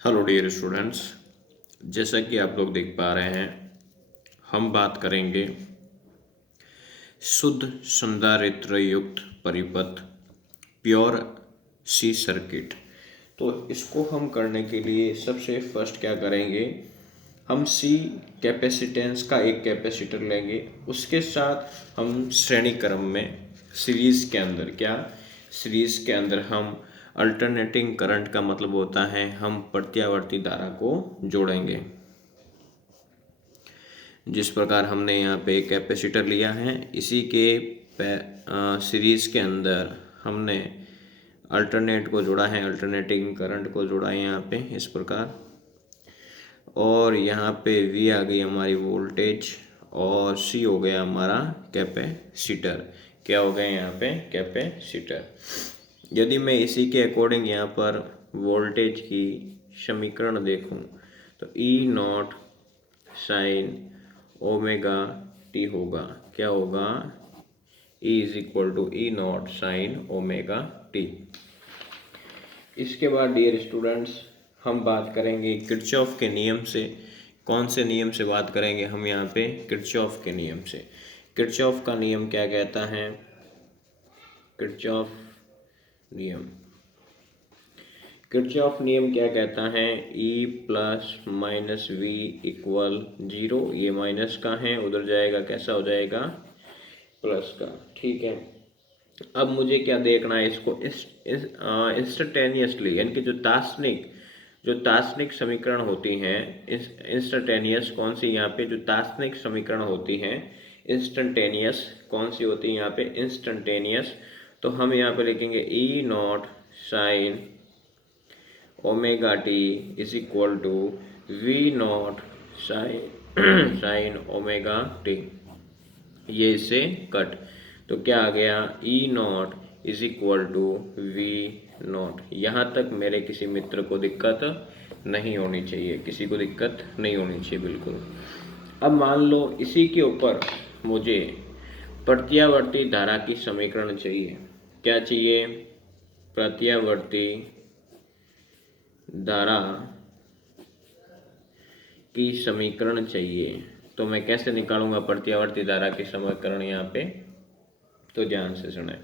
Hello dear students, जैसा कि आप लोग देख पा रहे हैं, हम बात करेंगे शुद्ध संधारित्र युक्त परिपथ प्योर सी सर्किट। तो इसको हम करने के लिए सबसे फर्स्ट क्या करेंगे, हम सी कैपेसिटेंस का एक कैपेसिटर लेंगे, उसके साथ हम श्रेणी क्रम में सीरीज के अंदर हम अल्टरनेटिंग करंट का मतलब होता है हम प्रत्यावर्ती धारा को जोड़ेंगे। जिस प्रकार हमने यहाँ पे एक कैपेसिटर लिया है, इसी के सीरीज के अंदर हमने अल्टरनेट को जोड़ा है, अल्टरनेटिंग करंट को जोड़ा है यहाँ पे इस प्रकार। और यहाँ पे V आ गई हमारी वोल्टेज और C हो गया हमारा कैपेसिटर। क्या हो गया यहाँ पे? कैपेसिटर। यदि मैं इसी के अकॉर्डिंग यहाँ पर वोल्टेज की समीकरण देखूँ तो E not sine omega T होगा। क्या होगा? E is equal to E not sine omega T. इसके बाद डियर स्टूडेंट्स, हम बात करेंगे किरचॉफ के नियम से। कौन से नियम से बात करेंगे हम यहाँ पे? किरचॉफ के नियम से। किरचॉफ का नियम क्या कहता है? किरचॉफ नियम क्या कहता है? E plus minus V equal 0। ये माइनस का है, उधर जाएगा कैसा हो जाएगा? प्लस का। ठीक है। अब मुझे क्या देखना है इसको इंस्टेंटेनियसली, यानी कि जो तात्क्षणिक समीकरण होती हैं, इंस्टेंटेनियस कौन सी यहाँ पे जो तात्क्षणिक समीकरण होती हैं, इंस्टेंटेनियस कौन सी होती है यहाँ पे? इंस्टेंटेनियस। तो हम यहाँ पे लिखेंगे E not sine omega T is equal to V not sine omega T. ये इससे कट, तो क्या आ गया? E not is equal to V not. यहाँ तक मेरे किसी मित्र को दिक्कत नहीं होनी चाहिए, किसी को दिक्कत नहीं होनी चाहिए बिल्कुल। अब मान लो इसी के ऊपर मुझे प्रत्यावर्ती धारा की समीकरण चाहिए। क्या चाहिए? प्रत्यावर्ती धारा की समीकरण चाहिए। तो मैं कैसे निकालूंगा प्रत्यावर्ती धारा की समीकरण यहाँ पे? तो ध्यान से सुने।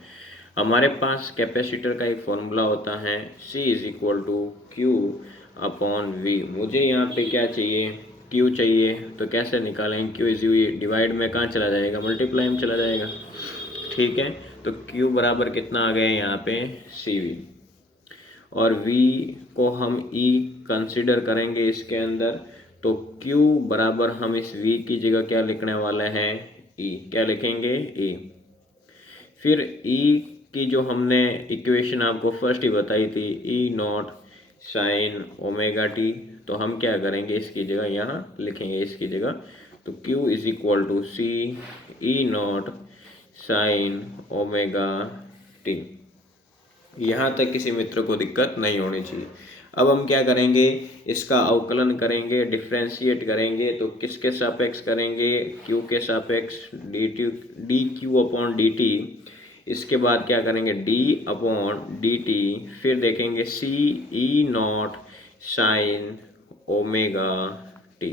हमारे पास कैपेसिटर का एक फॉर्मूला होता है C is equal to Q upon V. मुझे यहाँ पे क्या चाहिए? Q चाहिए। तो कैसे निकालेंगे? Q इज वी डिवाइड में कहाँ चला जाएगा? मल्टीप्लाई में चला जाएगा। ठीक है। तो Q बराबर कितना आ गया यहाँ पे? CV। और V को हम E कंसिडर करेंगे इसके अंदर, तो Q बराबर हम इस V की जगह क्या लिखने वाले हैं? E। क्या लिखेंगे? E। फिर E की जो हमने इक्वेशन आपको फर्स्ट ही बताई थी, E not sine omega T, तो हम क्या करेंगे? इसकी जगह यहाँ लिखेंगे इसकी जगह। तो Q is equal to C E not sine omega T. यहाँ तक किसी मित्र को दिक्कत नहीं होनी चाहिए। अब हम क्या करेंगे? इसका अवकलन करेंगे, डिफ्रेंशिएट करेंगे। तो किसके सापेक्ष करेंगे? Q के सापेक्ष, D Q upon D T. इसके बाद क्या करेंगे? D upon D T. फिर देखेंगे C E not sine omega T.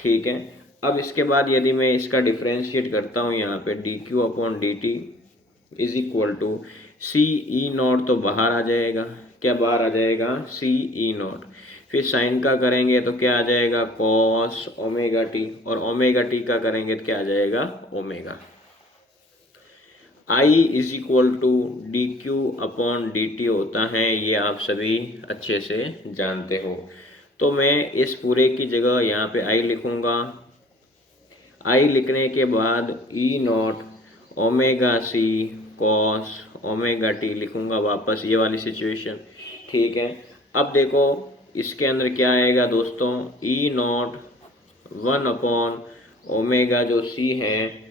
ठीक है। अब इसके बाद यदि मैं इसका डिफ्रेंशिएट करता हूँ यहाँ पे, D Q upon D T is equal to C E not, तो बाहर आ जाएगा। क्या बाहर आ जाएगा? C E not. फिर साइन का करेंगे तो क्या आ जाएगा? Cos omega T. और ओमेगा टी का करेंगे तो क्या आ जाएगा? Omega. I is equal to D Q upon D T होता है, ये आप सभी अच्छे से जानते हो। तो मैं इस पूरे की जगह यहाँ पे I लिखूँगा। I लिखने के बाद E not omega C cos omega T लिखूँगा वापस, ये वाली सिचुएशन। ठीक है। अब देखो इसके अंदर क्या आएगा दोस्तों? E नॉट 1 अपॉन ओमेगा जो C है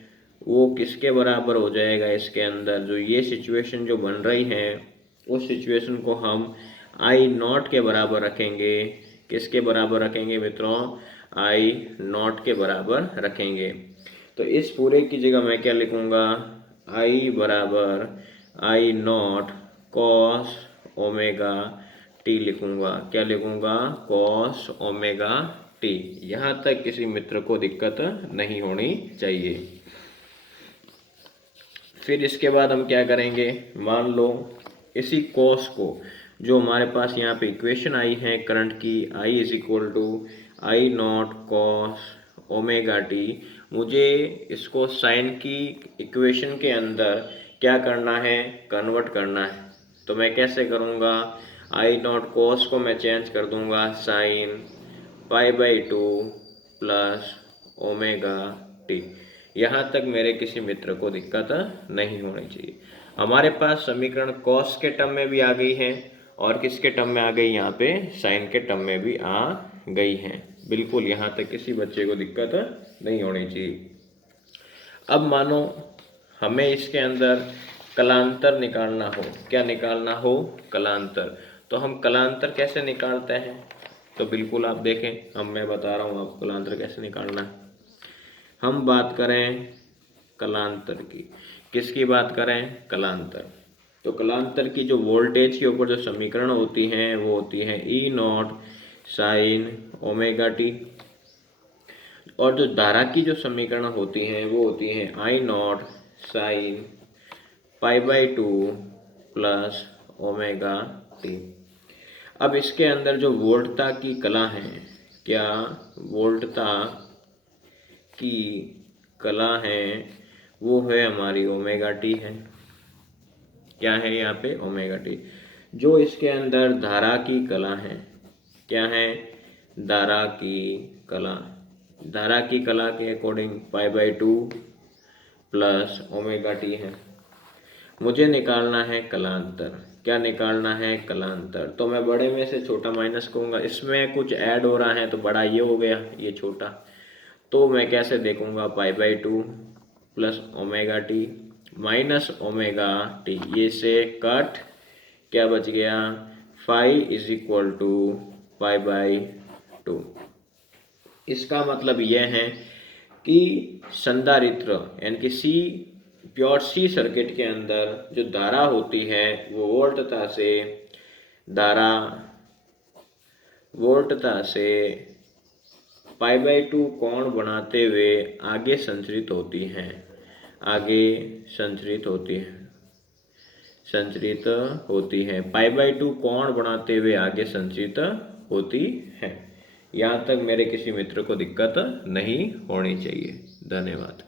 वो किसके बराबर हो जाएगा? इसके अंदर जो ये सिचुएशन जो बन रही है, उस सिचुएशन को हम I नॉट के बराबर रखेंगे। किसके बराबर रखेंगे मित्रों? I नॉट के बराबर रखेंगे। तो इस पूरे की जगह मैं क्या लिखूँगा? I बराबर I not cos omega T लिखूंगा। क्या लिखूंगा? Cos omega T. यहाँ तक किसी मित्र को दिक्कत नहीं होनी चाहिए। फिर इसके बाद हम क्या करेंगे, मान लो इसी कॉस को, जो हमारे पास यहाँ पे इक्वेशन आई है करंट की, I is equal to I not cos omega T, मुझे इसको साइन की इक्वेशन के अंदर क्या करना है, कन्वर्ट करना है। तो मैं कैसे करूँगा, आई नॉट कॉस को मैं चेंज कर दूंगा साइन π/2 प्लस ओमेगा टी। यहाँ तक मेरे किसी मित्र को दिक्कत नहीं होनी चाहिए। हमारे पास समीकरण कॉस के टर्म में भी आ गई है और किसके टर्म में आ गई, यहाँ पे साइन के टर्म में भी आ गई है। बिल्कुल यहाँ तक किसी बच्चे को दिक्कत नहीं होनी चाहिए। अब मानो हमें इसके अंदर कलांतर निकालना हो। क्या निकालना हो? कलांतर। तो हम कलांतर कैसे निकालते हैं? तो बिल्कुल आप देखें, मैं बता रहा हूँ आपको कलांतर कैसे निकालना है। हम बात करें कलांतर की, किसकी बात करें? कलांतर। तो कलांतर की जो वोल्टेज के ऊपर जो समीकरण होती हैं वो होती है ई नॉट साइन ओमेगा टी, और जो धारा की जो समीकरण होती हैं वो होती हैं I naught sine π/2 plus omega t. अब इसके अंदर जो वोल्टता की कला है, क्या वोल्टता की कला है, वो है हमारी ओमेगा टी है। क्या है यहाँ पे? Omega T. जो इसके अंदर धारा की कला है, क्या है? धारा की कला। धारा की कला के अकॉर्डिंग π/2 प्लस ओमेगा टी है। मुझे निकालना है कलांतर। क्या निकालना है? कलांतर। तो मैं बड़े में से छोटा माइनस करूँगा, इसमें कुछ ऐड हो रहा है तो बड़ा ये हो गया, ये छोटा। तो मैं कैसे देखूँगा, π/2 plus omega t minus omega T, ये से कट, क्या बच गया, फाई इज इक्वल टू π/2। इसका मतलब यह है कि संधारित्र यानी कि सी प्योर सी सर्किट के अंदर जो धारा होती है वो वोल्टता से π/2 कोण बनाते हुए आगे संचरित होती हैं, π/2 कोण बनाते हुए आगे संचरित होती है। यहाँ तक मेरे किसी मित्र को दिक्कत नहीं होनी चाहिए। धन्यवाद।